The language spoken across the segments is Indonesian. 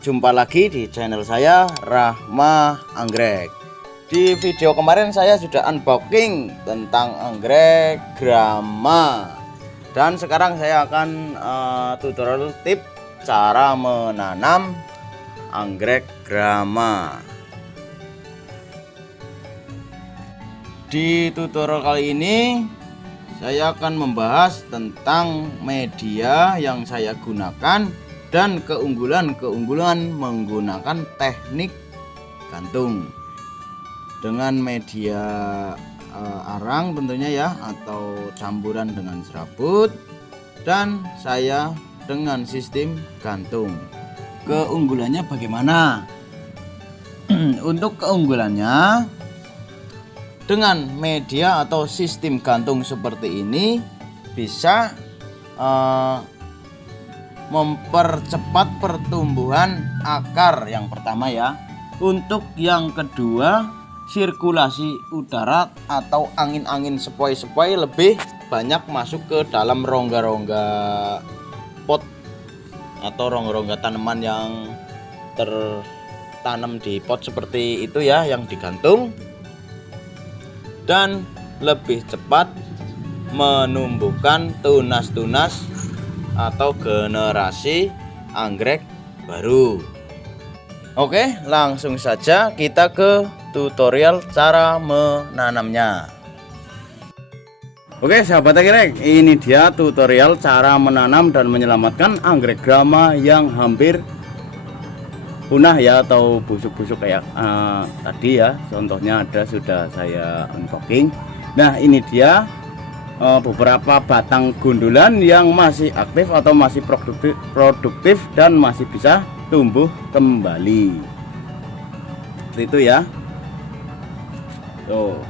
jumpa lagi di channel saya Rahma Anggrek. Di video kemarin saya sudah unboxing tentang anggrek Grama. Dan sekarang saya akan tutorial tip cara menanam anggrek Grama. Di tutorial kali ini saya akan membahas tentang media yang saya gunakan dan keunggulan-keunggulan menggunakan teknik gantung dengan media arang tentunya ya, atau campuran dengan serabut, dan saya dengan sistem gantung. Keunggulannya bagaimana? Untuk keunggulannya, dengan media atau sistem gantung seperti ini bisa mempercepat pertumbuhan akar yang pertama ya. Untuk yang kedua, sirkulasi udara atau angin-angin sepoi-sepoi lebih banyak masuk ke dalam rongga-rongga pot atau rongga-rongga tanaman yang tertanam di pot seperti itu ya, yang digantung, dan lebih cepat menumbuhkan tunas-tunas atau generasi anggrek baru. Oke, langsung saja kita ke tutorial cara menanamnya. Oke sahabat anggrek, ini dia tutorial cara menanam dan menyelamatkan anggrek Grama yang hampir punah ya, atau busuk-busuk kayak tadi ya. Contohnya ada, sudah saya unboxing. Nah ini dia beberapa batang gundulan yang masih aktif atau masih produktif dan masih bisa tumbuh kembali seperti itu ya. Tuh.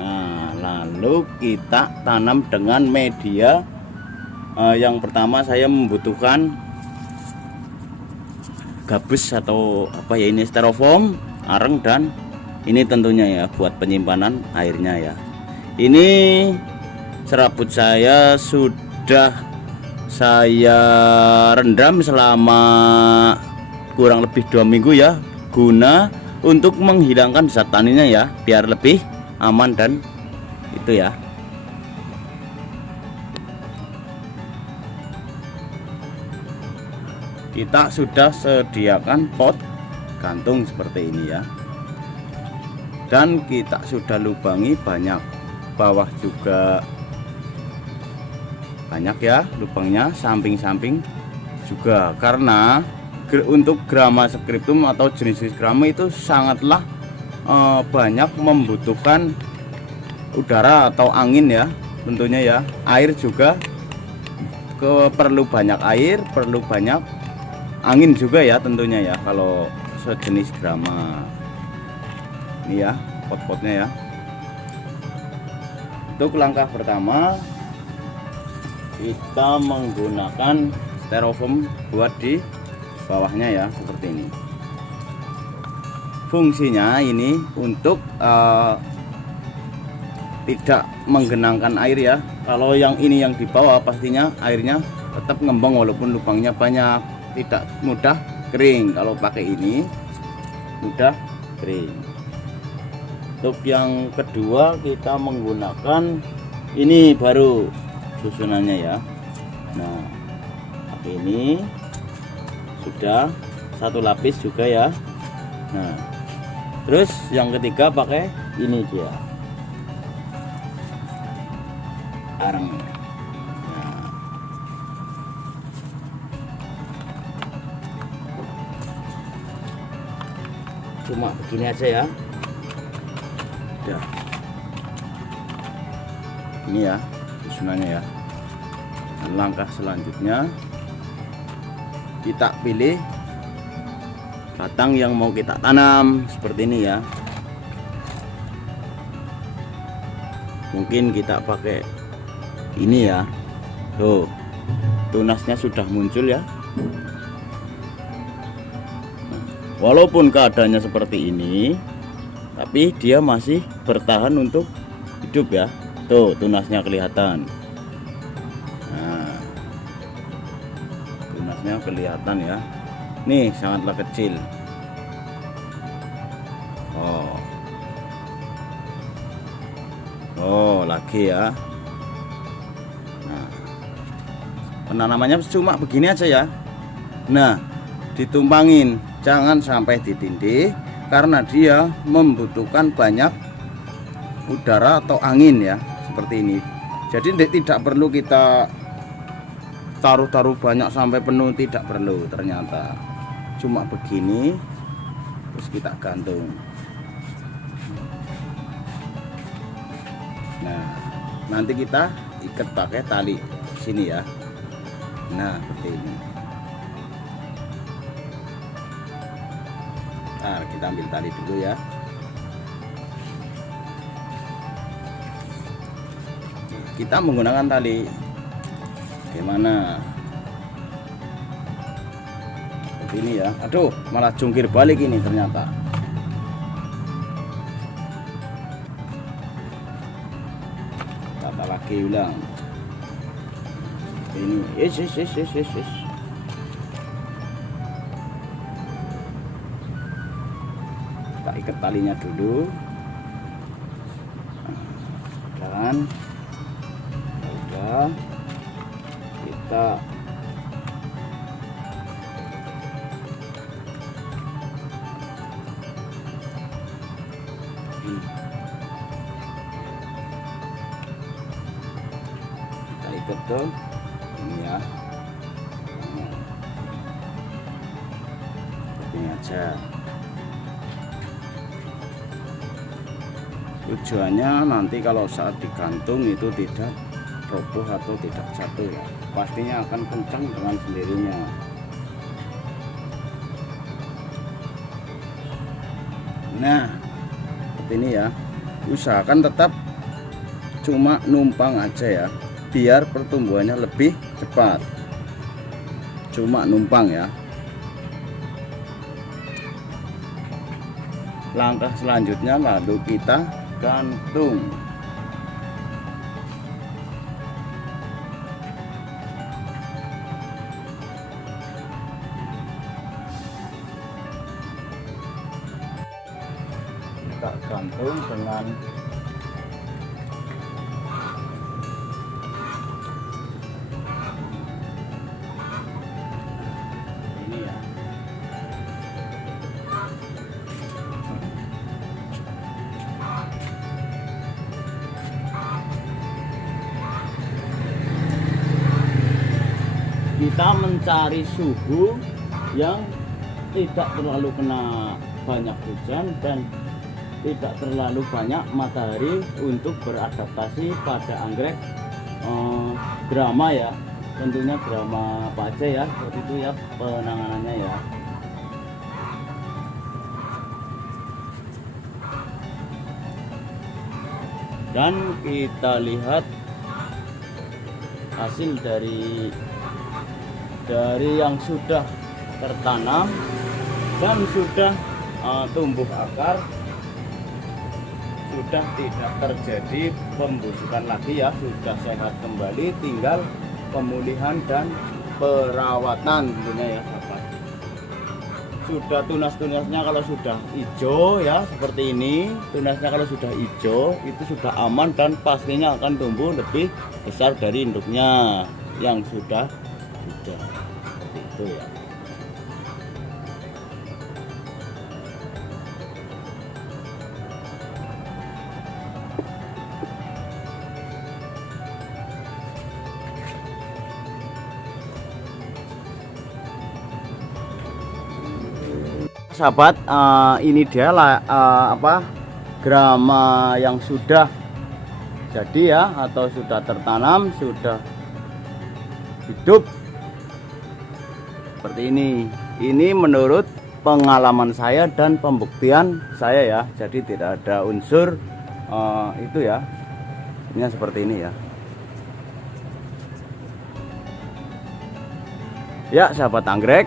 Nah lalu kita tanam dengan media. Yang pertama saya membutuhkan gabus atau apa ya, ini styrofoam, areng, dan ini tentunya ya buat penyimpanan airnya ya. Ini serabut saya sudah saya rendam selama kurang lebih 2 minggu ya, guna untuk menghilangkan zat taninnya ya, biar lebih aman dan itu ya. Kita sudah sediakan pot gantung seperti ini ya, dan kita sudah lubangi banyak, bawah juga banyak ya lubangnya, samping-samping juga, karena untuk Grama scriptum atau jenis Grama itu sangatlah banyak membutuhkan udara atau angin ya tentunya ya. Air juga perlu banyak air, perlu banyak angin juga ya tentunya ya kalau sejenis Grama ini ya, pot-potnya ya. Untuk langkah pertama kita menggunakan styrofoam buat di bawahnya ya, seperti ini. Fungsinya ini untuk tidak menggenangkan air ya. Kalau yang ini yang di bawah pastinya airnya tetap ngembang walaupun lubangnya banyak, tidak mudah kering. Kalau pakai ini mudah kering. Untuk yang kedua kita menggunakan ini baru susunannya ya. Nah pakai ini sudah satu lapis juga ya. Nah terus yang ketiga pakai ini dia, areng. Cuma begini aja ya. Udah. Ini ya susunannya ya. Dan langkah selanjutnya kita pilih batang yang mau kita tanam seperti ini ya. Mungkin kita pakai ini ya. Tuh, tunasnya sudah muncul ya. Walaupun keadaannya seperti ini, tapi dia masih bertahan untuk hidup ya. Tuh tunasnya kelihatan. harusnya kelihatan ya. Nih sangatlah kecil. Oh lagi ya. Nah, penanamannya cuma begini aja ya. Nah, ditumpangin, jangan sampai ditindih karena dia membutuhkan banyak udara atau angin ya, seperti ini. Jadi tidak perlu kita taruh banyak sampai penuh, tidak perlu. Ternyata cuma begini terus kita gantung. Nah, nanti kita ikat pakai tali sini ya. Nah, seperti ini. Nah, kita ambil tali dulu ya. Kita menggunakan tali gimana? Seperti ini ya. Aduh, malah jungkir balik ini ternyata. Tata lagi ulang. Ini, yes. Kita ikat talinya dulu. Dan udah kita ikat tuh ini ya. Ini aja. Tujuannya nanti kalau saat digantung itu tidak roboh atau tidak jatuh ya, pastinya akan kencang dengan sendirinya. Nah, seperti ini ya. Usahakan tetap cuma numpang aja ya, biar pertumbuhannya lebih cepat. Cuma numpang ya. Langkah selanjutnya lalu kita gantung. Kita gantung dengan ini ya. Kita mencari suhu yang tidak terlalu kena banyak hujan dan tidak terlalu banyak matahari untuk beradaptasi pada anggrek grama ya. Tentunya grama apa aja ya, seperti itu ya penanganannya ya. Dan kita lihat hasil dari yang sudah tertanam dan sudah tumbuh akar, sudah tidak terjadi pembusukan lagi ya, sudah sehat kembali, tinggal pemulihan dan perawatan tentunya ya sahabat. Sudah tunas-tunasnya kalau sudah hijau ya seperti ini, tunasnya kalau sudah hijau itu sudah aman dan pastinya akan tumbuh lebih besar dari induknya yang sudah seperti itu ya. Sahabat, ini dia lah grama yang sudah jadi ya, atau sudah tertanam, sudah hidup seperti ini. Ini menurut pengalaman saya dan pembuktian saya ya, jadi tidak ada unsur itu ya. Ini seperti ini ya. Ya sahabat anggrek,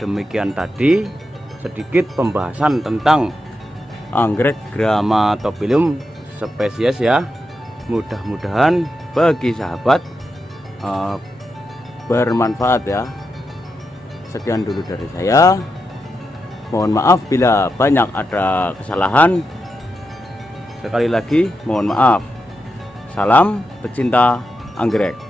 demikian tadi sedikit pembahasan tentang anggrek Grammatophyllum spesies ya. Mudah-mudahan bagi sahabat bermanfaat ya. sekian dulu dari saya. Mohon maaf bila banyak ada kesalahan. Sekali lagi mohon maaf. Salam pecinta anggrek.